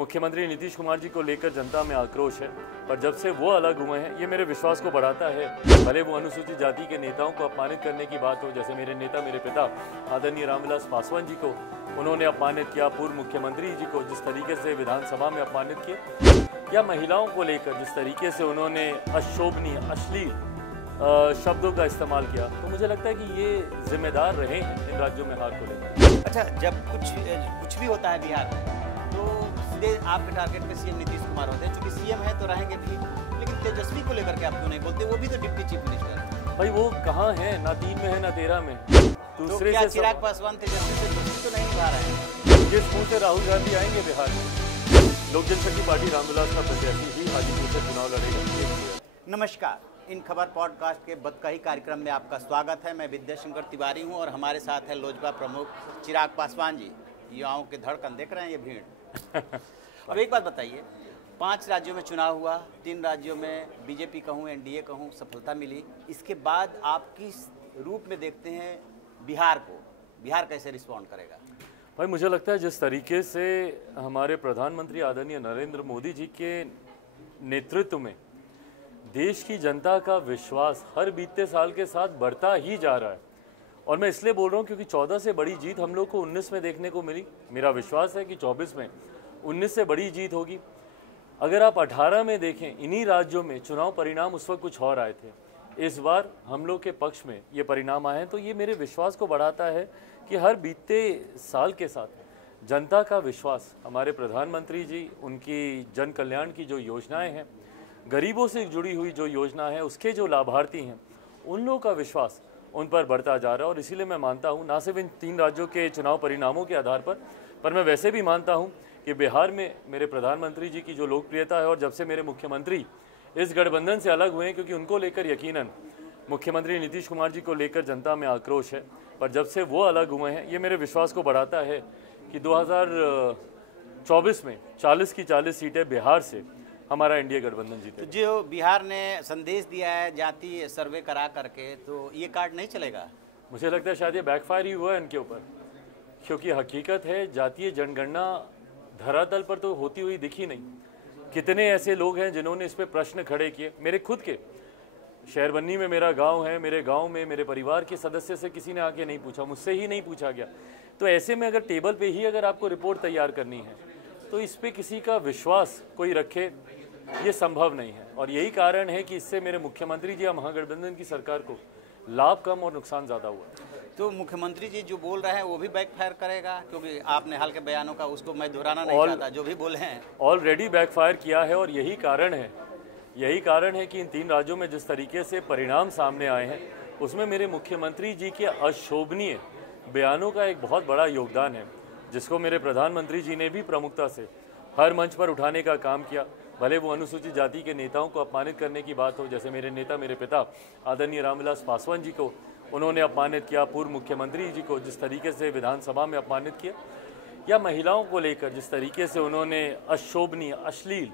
मुख्यमंत्री नीतीश कुमार जी को लेकर जनता में आक्रोश है, पर जब से वो अलग हुए हैं ये मेरे विश्वास को बढ़ाता है। भले वो अनुसूचित जाति के नेताओं को अपमानित करने की बात हो, जैसे मेरे नेता मेरे पिता आदरणीय रामविलास पासवान जी को उन्होंने अपमानित किया, पूर्व मुख्यमंत्री जी को जिस तरीके से विधानसभा में अपमानित किया, या महिलाओं को लेकर जिस तरीके से उन्होंने अशोभनीय अश्लील शब्दों का इस्तेमाल किया, तो मुझे लगता है कि ये जिम्मेदार रहे हैं इन राज्यों में हार को लेकर। अच्छा, जब कुछ भी होता है बिहार में तो सीधे आपके टारगेट पे सीएम नीतीश कुमार होते हैं, क्योंकि सीएम है तो रहेंगे भी, लेकिन तेजस्वी को लेकर के आप क्यों नहीं बोलते? वो भी तो डिप्टी चीफ मिनिस्टर है। भाई वो कहाँ है? ना 3 में है ना 13 में। दूसरे से चिराग पासवान तेजस्वी से दोस्ती तो नहीं निभा रहे हैं। जिस मुंह से राहुल गांधी आएंगे बिहार में, लोक जनशक्ति पार्टी रामविलास का प्रत्याशी ही हाजीपुर से चुनाव लड़ेगा। नमस्कार, इन खबर पॉडकास्ट के बतकही कार्यक्रम में आपका स्वागत है। मैं विद्याशंकर तिवारी हूं और हमारे साथ है लोजपा प्रमुख चिराग पासवान जी। युवाओं के धड़कन देख रहे हैं, ये भीड़। अब एक बात बताइए, 5 राज्यों में चुनाव हुआ, 3 राज्यों में बीजेपी कहूँ एनडीए कहूँ सफलता मिली। इसके बाद आप किस रूप में देखते हैं बिहार को? बिहार कैसे रिस्पॉन्ड करेगा? भाई मुझे लगता है जिस तरीके से हमारे प्रधानमंत्री आदरणीय नरेंद्र मोदी जी के नेतृत्व में देश की जनता का विश्वास हर बीतते साल के साथ बढ़ता ही जा रहा है, और मैं इसलिए बोल रहा हूँ क्योंकि 14 से बड़ी जीत हम लोग को 19 में देखने को मिली। मेरा विश्वास है कि 24 में 19 से बड़ी जीत होगी। अगर आप 18 में देखें, इन्हीं राज्यों में चुनाव परिणाम उस वक्त कुछ और आए थे। इस बार हम लोग के पक्ष में ये परिणाम आए हैं, तो ये मेरे विश्वास को बढ़ाता है कि हर बीतते साल के साथ जनता का विश्वास हमारे प्रधानमंत्री जी, उनकी जन कल्याण की जो योजनाएँ हैं, गरीबों से जुड़ी हुई जो योजना है, उसके जो लाभार्थी हैं, उन लोगों का विश्वास उन पर बढ़ता जा रहा है। और इसीलिए मैं मानता हूं, ना सिर्फ इन 3 राज्यों के चुनाव परिणामों के आधार पर मैं वैसे भी मानता हूं कि बिहार में मेरे प्रधानमंत्री जी की जो लोकप्रियता है, और जब से मेरे मुख्यमंत्री इस गठबंधन से अलग हुए हैं, क्योंकि उनको लेकर यकीनन मुख्यमंत्री नीतीश कुमार जी को लेकर जनता में आक्रोश है, पर जब से वो अलग हुए हैं ये मेरे विश्वास को बढ़ाता है कि 2024 में 40 की 40 सीटें बिहार से हमारा एनडीए गठबंधन जीते। तो जो बिहार ने संदेश दिया है जातीय सर्वे करा करके, तो ये कार्ड नहीं चलेगा? मुझे लगता है शायद ये बैकफायर ही हुआ है इनके ऊपर, क्योंकि हकीकत है जातीय जनगणना धरातल पर तो होती हुई दिखी नहीं। कितने ऐसे लोग हैं जिन्होंने इस पर प्रश्न खड़े किए। मेरे खुद के शहरबन्नी में मेरा गांव है, मेरे गांव में मेरे परिवार के सदस्य से किसी ने आके नहीं पूछा, मुझसे ही नहीं पूछा गया। तो ऐसे में अगर टेबल पे ही अगर आपको रिपोर्ट तैयार करनी है, तो इस पर किसी का विश्वास कोई रखे, ये संभव नहीं है। और यही कारण है कि इससे मेरे मुख्यमंत्री जी या महागठबंधन की सरकार को लाभ कम और नुकसान ज़्यादा हुआ। तो मुख्यमंत्री जी जो बोल रहे हैं वो भी बैकफायर करेगा? क्योंकि आपने हाल के बयानों का उसको मैं दोहराना नहीं चाहता, जो भी बोले हैं ऑलरेडी बैकफायर किया है। और यही कारण है कि इन 3 राज्यों में जिस तरीके से परिणाम सामने आए हैं, उसमें मेरे मुख्यमंत्री जी के अशोभनीय बयानों का एक बहुत बड़ा योगदान है, जिसको मेरे प्रधानमंत्री जी ने भी प्रमुखता से हर मंच पर उठाने का काम किया। भले वो अनुसूचित जाति के नेताओं को अपमानित करने की बात हो, जैसे मेरे नेता मेरे पिता आदरणीय रामविलास पासवान जी को उन्होंने अपमानित किया, पूर्व मुख्यमंत्री जी को जिस तरीके से विधानसभा में अपमानित किया, या महिलाओं को लेकर जिस तरीके से उन्होंने अशोभनीय अश्लील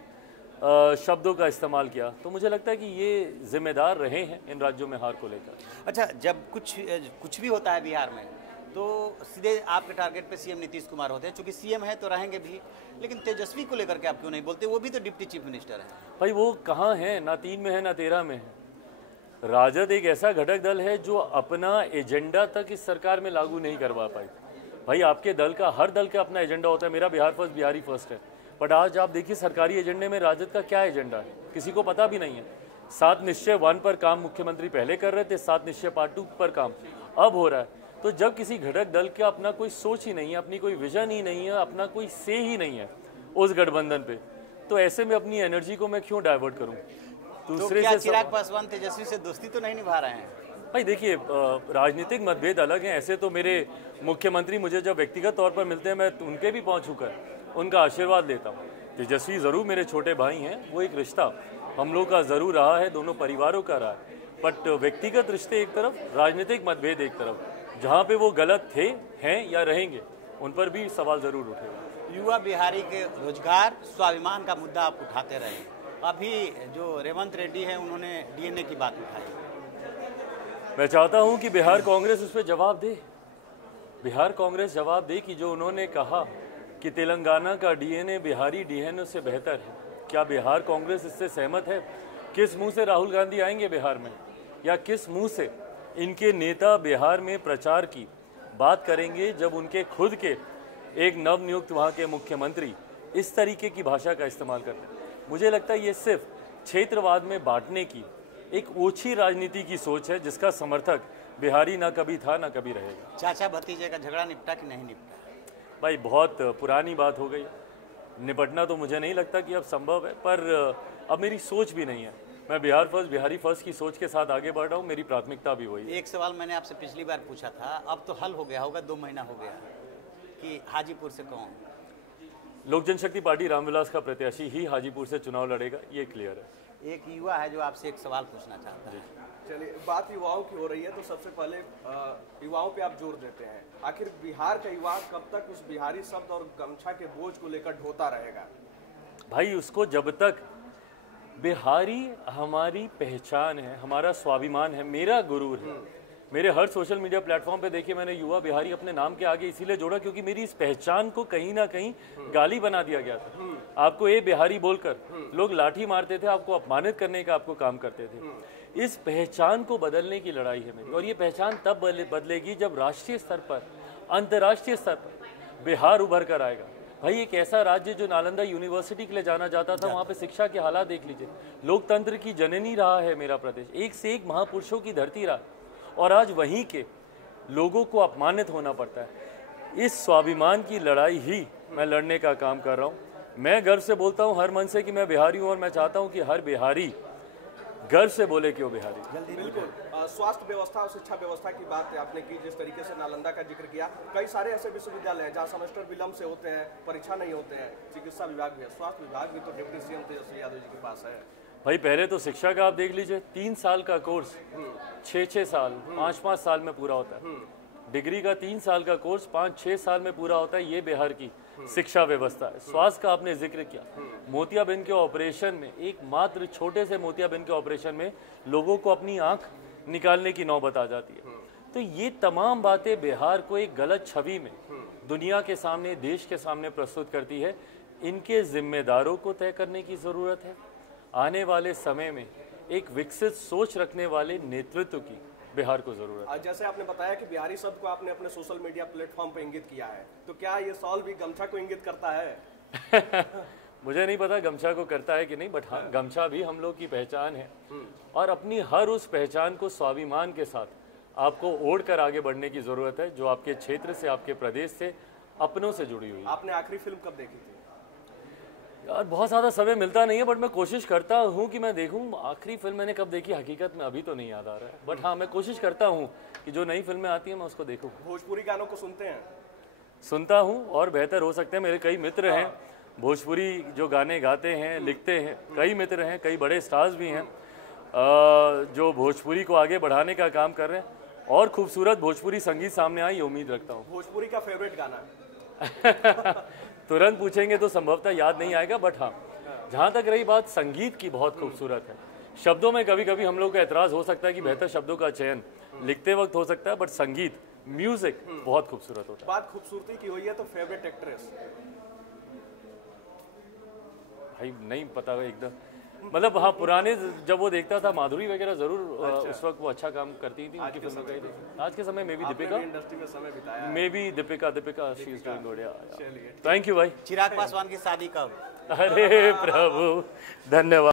शब्दों का इस्तेमाल किया, तो मुझे लगता है कि ये जिम्मेदार रहे हैं इन राज्यों में हार को लेकर। अच्छा, जब कुछ भी होता है बिहार में तो सीधे आपके टारगेट पे सीएम नीतीश कुमार होते हैं, क्योंकि सीएम है तो रहेंगे भी, लेकिन तेजस्वी को लेकर के आप क्यों नहीं बोलते? वो भी तो डिप्टी चीफ मिनिस्टर है। भाई वो कहाँ है? ना 3 में है ना 13 में है। राजद एक ऐसा घटक दल है जो अपना एजेंडा तक इस सरकार में लागू नहीं करवा पाई। भाई आपके दल का, हर दल का अपना एजेंडा होता है। मेरा बिहार फर्स्ट बिहारी फर्स्ट है, बट आज आप देखिए सरकारी एजेंडे में राजद का क्या एजेंडा है, किसी को पता भी नहीं है। 7 निश्चय 1 पर काम मुख्यमंत्री पहले कर रहे थे, 7 निश्चय पार्ट 2 पर काम अब हो रहा है। तो जब किसी घटक दल का अपना कोई सोच ही नहीं है, अपनी कोई विजन ही नहीं है, अपना कोई से ही नहीं है उस गठबंधन पे, तो ऐसे में अपनी एनर्जी को मैं क्यों डाइवर्ट करूं? दूसरे तो चिराग पासवान तेजस्वी से दोस्ती तो नहीं निभा रहे हैं? भाई देखिए, राजनीतिक मतभेद अलग हैं। ऐसे तो मेरे मुख्यमंत्री मुझे जब व्यक्तिगत तौर पर मिलते हैं, मैं उनके भी पहुंच होकर उनका आशीर्वाद लेता हूँ। तेजस्वी ज़रूर मेरे छोटे भाई हैं, वो एक रिश्ता हम लोग का ज़रूर रहा है, दोनों परिवारों का रहा है। बट व्यक्तिगत रिश्ते एक तरफ, राजनीतिक मतभेद एक तरफ, जहाँ पे वो गलत थे, हैं या रहेंगे, उन पर भी सवाल ज़रूर उठेगा। युवा बिहारी के रोजगार, स्वाभिमान का मुद्दा आप उठाते रहे। अभी जो रेवंत रेड्डी है उन्होंने डीएनए की बात उठाई। मैं चाहता हूं कि बिहार कांग्रेस उस पर जवाब दे। बिहार कांग्रेस जवाब दे कि जो उन्होंने कहा कि तेलंगाना का डीएनए बिहारी डीएनए से बेहतर है। क्या बिहार कांग्रेस इससे सहमत है? किस मुंह से राहुल गांधी आएंगे बिहार में, या किस मुंह से इनके नेता बिहार में प्रचार की बात करेंगे जब उनके खुद के एक नवनियुक्त वहाँ के मुख्यमंत्री इस तरीके की भाषा का इस्तेमाल करते हैं? मुझे लगता है ये सिर्फ क्षेत्रवाद में बांटने की एक ओछी राजनीति की सोच है, जिसका समर्थक बिहारी ना कभी था ना कभी रहेगा। चाचा भतीजे का झगड़ा निपटा कि नहीं निपटा? भाई बहुत पुरानी बात हो गई, निपटना तो मुझे नहीं लगता कि अब संभव है, पर अब मेरी सोच भी नहीं है। मैं बिहार फर्स्ट बिहारी फर्स्ट की सोच के साथ आगे बढ़ रहा हूँ, मेरी प्राथमिकता भी वही है। एक सवाल मैंने आपसे पिछली बार पूछा था, अब तो हल हो गया होगा, 2 महीना हो गया, कि हाजीपुर से कौन? लोक जनशक्ति पार्टी रामविलास का प्रत्याशी ही हाजीपुर से चुनाव लड़ेगा, ये क्लियर है। एक युवा है जो आपसे एक सवाल पूछना चाहता है। चलिए, बात युवाओं की हो रही है तो सबसे पहले युवाओं पे आप जोर देते हैं। आखिर बिहार का युवा कब तक उस बिहारी शब्द और गमछा के बोझ को लेकर ढोता रहेगा? भाई उसको जब तक बिहारी हमारी पहचान है, हमारा स्वाभिमान है, मेरा गुरूर है। मेरे हर सोशल मीडिया प्लेटफॉर्म पे देखिए मैंने युवा बिहारी अपने नाम के आगे इसीलिए जोड़ा क्योंकि मेरी इस पहचान को कहीं ना कहीं गाली बना दिया गया था। आपको ये बिहारी बोलकर लोग लाठी मारते थे, आपको अपमानित करने का आपको काम करते थे। इस पहचान को बदलने की लड़ाई है मेरी, और ये पहचान तब बदलेगी जब राष्ट्रीय स्तर पर, अंतर्राष्ट्रीय स्तर पर बिहार उभर कर आएगा। भाई एक ऐसा राज्य जो नालंदा यूनिवर्सिटी के लिए जाना जाता था, वहाँ पे शिक्षा के हालात देख लीजिए। लोकतंत्र की जननी रहा है मेरा प्रदेश, एक से एक महापुरुषों की धरती रहा, और आज वहीं के लोगों को अपमानित होना पड़ता है। इस स्वाभिमान की लड़ाई ही मैं लड़ने का काम कर रहा हूँ। मैं गर्व से बोलता हूँ हर मन से कि मैं बिहारी हूँ, और मैं चाहता हूँ कि हर बिहारी गर्व से बोले कि वो बिहारी। बिल्कुल। स्वास्थ्य व्यवस्था और शिक्षा व्यवस्था की बात आपने की, जिस तरीके से नालंदा का जिक्र किया, कई सारे ऐसे विश्वविद्यालय हैं जहाँ सेमेस्टर विलंब से होते हैं, परीक्षा नहीं होते हैं। चिकित्सा विभाग भी है, स्वास्थ्य विभाग भी तो डिप्टी सीएम तेजस्वी यादव जी के पास है। भाई पहले तो शिक्षा का आप देख लीजिए, 3 साल का कोर्स 6-6 साल 5-5 साल में पूरा होता है। डिग्री का 3 साल का कोर्स 5-6 साल में पूरा होता है। ये बिहार की शिक्षा व्यवस्था है। स्वास्थ्य का आपने जिक्र किया, मोतियाबिंद के ऑपरेशन में, एक मात्र छोटे से मोतियाबिंद के ऑपरेशन में लोगों को अपनी आंख निकालने की नौबत आ जाती है। तो ये तमाम बातें बिहार को एक गलत छवि में दुनिया के सामने, देश के सामने प्रस्तुत करती है। इनके जिम्मेदारों को तय करने की जरूरत है। आने वाले समय में एक विकसित सोच रखने वाले नेतृत्व की बिहार को जरूरत है। जैसे आपने बताया कि बिहारी शब्द को आपने अपने सोशल मीडिया प्लेटफॉर्म पर इंगित किया है, तो क्या ये सॉल भी गमछा को इंगित करता है? मुझे नहीं पता गमछा को करता है कि नहीं, बट हाँ गमछा भी हम लोग की पहचान है, और अपनी हर उस पहचान को स्वाभिमान के साथ आपको ओढ़ कर आगे बढ़ने की जरूरत है, जो आपके क्षेत्र से, आपके प्रदेश से, अपनों से जुड़ी हुई है। आपने आखिरी फिल्म कब देखी थी? यार बहुत ज़्यादा समय मिलता नहीं है, बट मैं कोशिश करता हूँ कि मैं देखूँ। आखिरी फिल्म मैंने कब देखी हकीकत में अभी तो नहीं याद आ रहा है, बट हाँ मैं कोशिश करता हूँ कि जो नई फिल्में आती हैं मैं उसको देखूँ। भोजपुरी गानों को सुनते हैं? सुनता हूँ, और बेहतर हो सकते हैं। मेरे कई मित्र हैं भोजपुरी जो गाने गाते हैं, लिखते हैं। कई मित्र हैं, कई बड़े स्टार्स भी हैं जो भोजपुरी को आगे बढ़ाने का काम कर रहे हैं, और खूबसूरत भोजपुरी संगीत सामने आए, ये उम्मीद रखता हूँ। भोजपुरी का फेवरेट गाना? तुरंत पूछेंगे तो संभवतः याद नहीं आएगा, बट हाँ जहाँ तक रही बात संगीत की, बहुत खूबसूरत है। शब्दों में कभी कभी हम लोग का एतराज़ हो सकता है कि बेहतर शब्दों का चयन लिखते वक्त हो सकता है, बट संगीत, म्यूजिक बहुत खूबसूरत होता है। बात खूबसूरती की हुई है तो फेवरेट एक्ट्रेस? भाई नहीं पता एकदम, मतलब हाँ पुराने जब वो देखता था माधुरी वगैरह जरूर उस वक्त वो अच्छा काम करती थी, उनकी फिल्में कई देखी। आज के समय में भी दीपिका, इंडस्ट्री में समय बिताया, may be Deepika she is doing good. Thank you भाई। चिराग पासवान की शादी कब? अरे प्रभु धन्यवाद।